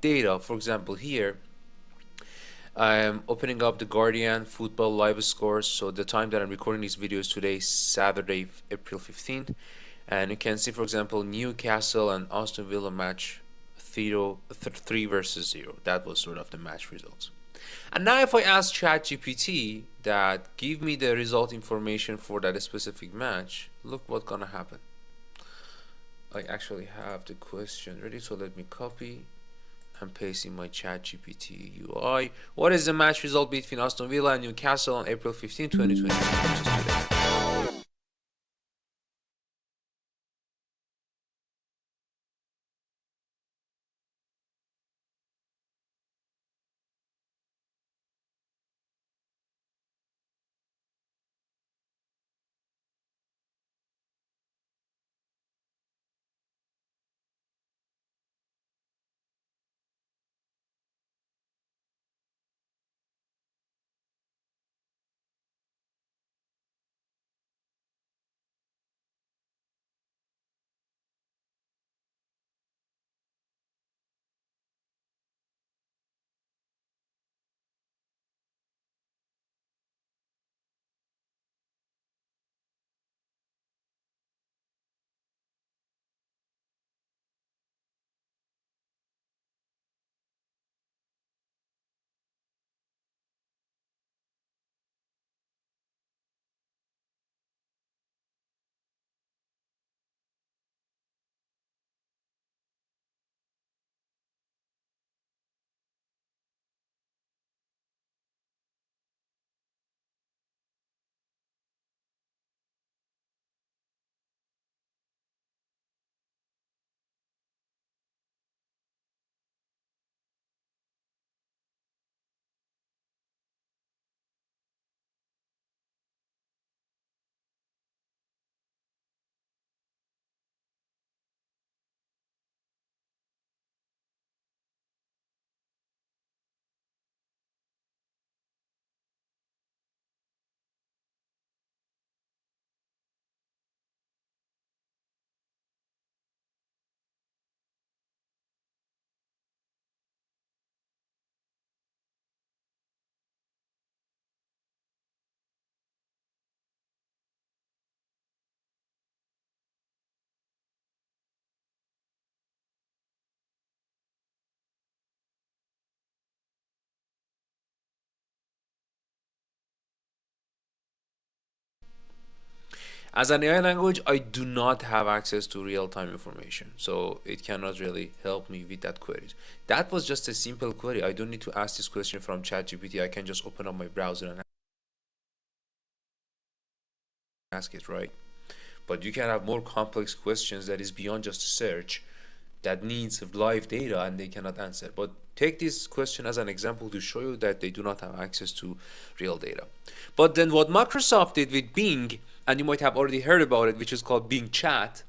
data. For example, here I'm opening up the Guardian football live scores. So the time that I'm recording these videos today is Saturday, April 15th. And you can see, for example, Newcastle and Aston Villa match 3 versus 0. That was sort of the match results. And now if I ask ChatGPT that give me the result information for that specific match, look what's gonna happen. I actually have the question ready, so let me copy and paste in my ChatGPT UI. What is the match result between Aston Villa and Newcastle on April 15, 2020, which is today? As an AI language, I do not have access to real-time information, so it cannot really help me with that query. That was just a simple query. I don't need to ask this question from ChatGPT. I can just open up my browser and ask it, right? But you can have more complex questions that is beyond just a search, that needs live data and they cannot answer. But take this question as an example to show you that they do not have access to real data. But then what Microsoft did with Bing, and you might have already heard about it, which is called Bing Chat,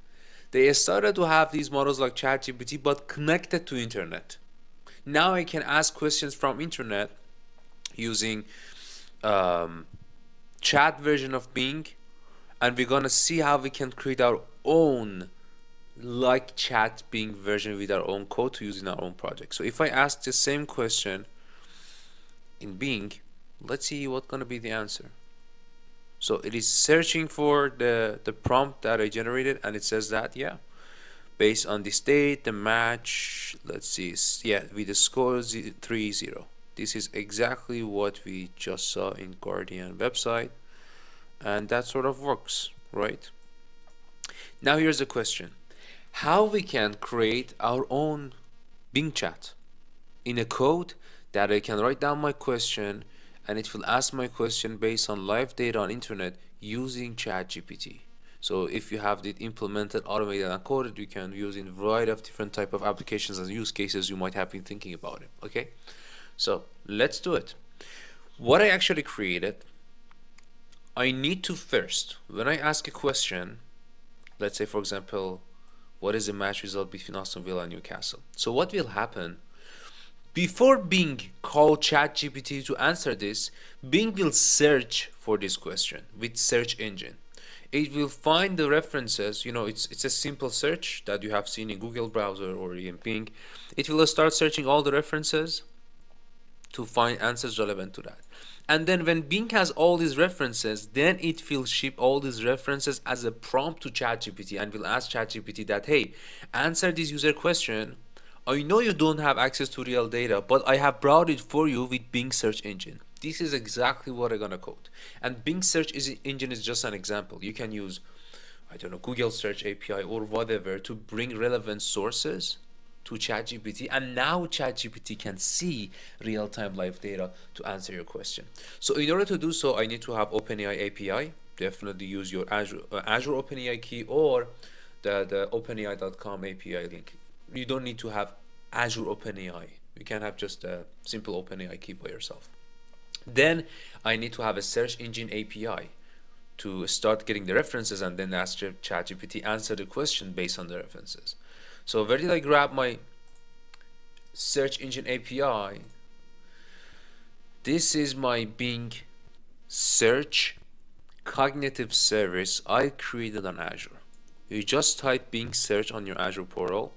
they started to have these models like ChatGPT but connected to internet. Now I can ask questions from internet using chat version of Bing, and we're gonna see how we can create our own like chat Bing version with our own code to use in our own project. So if I ask the same question in Bing, let's see what's gonna be the answer. So it is searching for the prompt that I generated, and it says that, yeah, based on this date, the match, let's see, yeah, with the score 3-0. This is exactly what we just saw in Guardian website, and that sort of works, right? Now here's the question. How we can create our own Bing chat in a code that I can write down my question and it will ask my question based on live data on internet using ChatGPT. So if you have it implemented, automated, and coded, you can use in a variety of different type of applications and use cases you might have been thinking about it. Okay, so let's do it. What I actually created, I need to first, when I ask a question, let's say for example, what is the match result between Aston Villa and Newcastle? So what will happen? Before Bing call ChatGPT to answer this, Bing will search for this question with search engine. it will find the references. It's a simple search that you have seen in Google browser or in Bing. It will start searching all the references to find answers relevant to that. And then when Bing has all these references, then it will ship all these references as a prompt to ChatGPT and will ask ChatGPT that, hey, answer this user question. I know you don't have access to real data, but I have brought it for you with Bing search engine. This is exactly what I'm gonna code. And Bing search engine is just an example. You can use, I don't know, Google search API or whatever to bring relevant sources to ChatGPT, and now ChatGPT can see real-time live data to answer your question. So in order to do so, I need to have OpenAI API. Definitely use your Azure OpenAI key or the OpenAI.com API link. You don't need to have Azure OpenAI. You can have just a simple OpenAI key by yourself. Then I need to have a search engine API to start getting the references and then ask ChatGPT answer the question based on the references. So where did I grab my search engine API? This is my Bing search cognitive service I created on Azure. You just type Bing search on your Azure portal.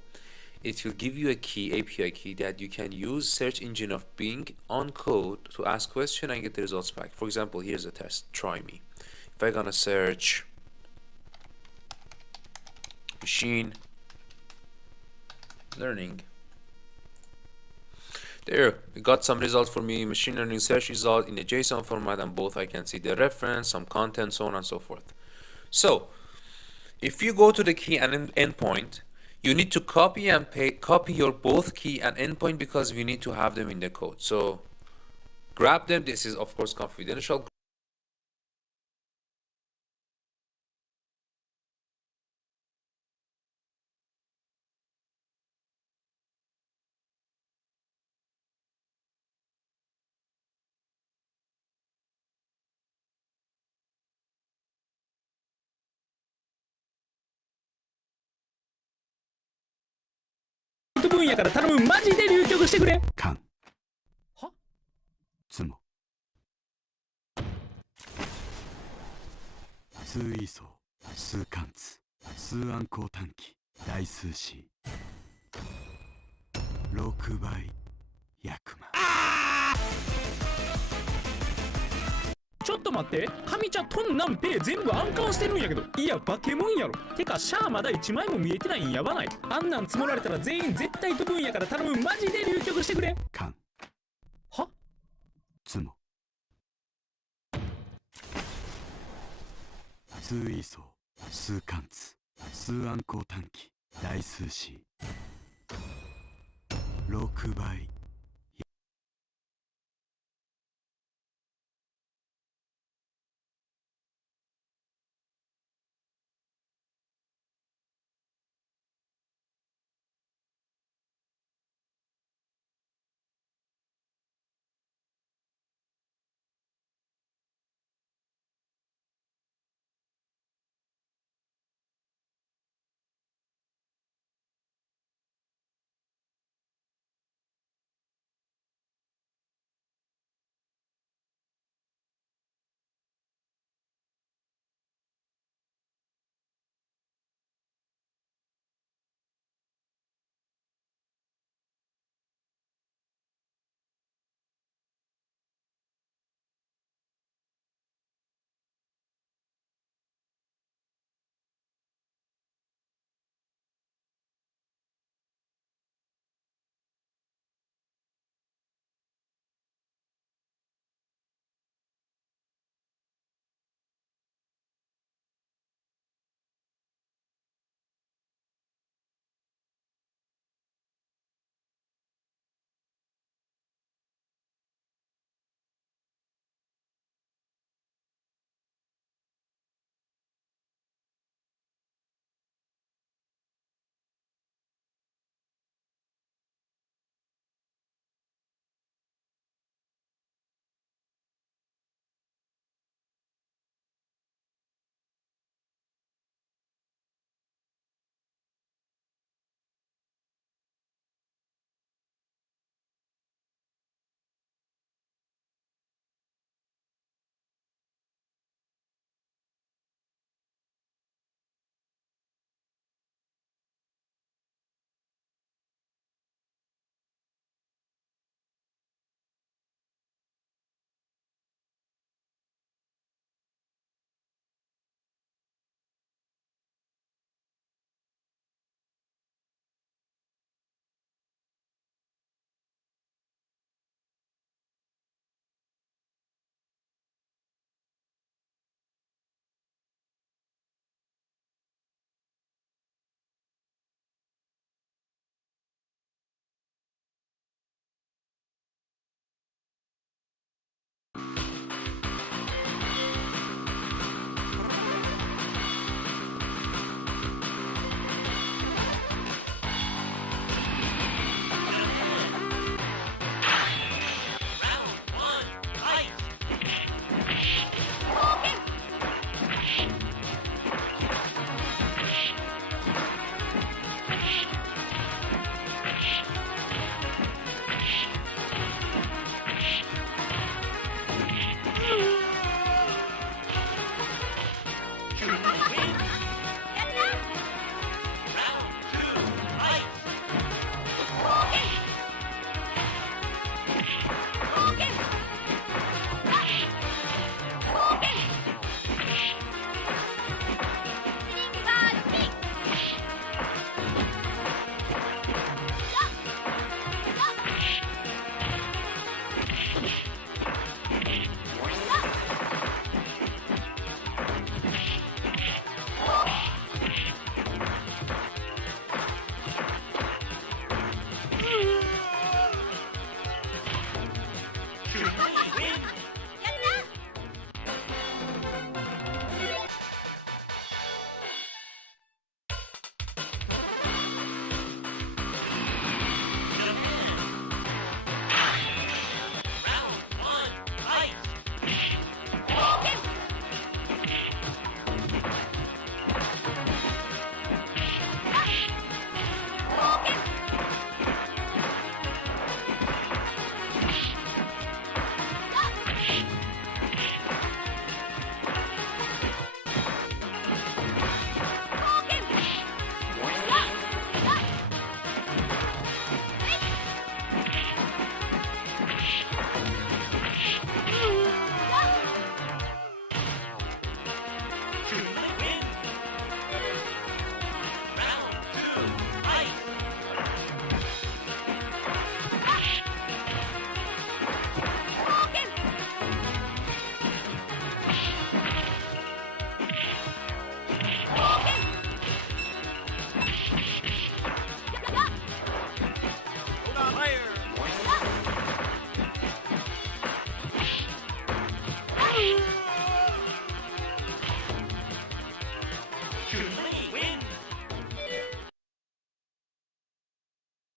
It will give you a key, API key, that you can use search engine of Bing on code to ask question and get the results back. For example, here's a test. Try me. If I'm gonna search machine learning, there, it got some result for me, machine learning search result in a JSON format, and both I can see the reference, some content, so on and so forth. So if you go to the key and endpoint, you need to copy your both key and endpoint because we need to have them in the code. So grab them. This is of course confidential.ちょっと待って、神茶トンナンペイ全部暗冠してるんやけど。いや、バケモンやろ。てか、シャアまだ1枚も見えてないんやばない。あんなん積もられたら全員絶対飛ぶんやから頼む。マジで流局してくれ。は？つも。数位相、数関数、数暗号短期、大数子。6倍。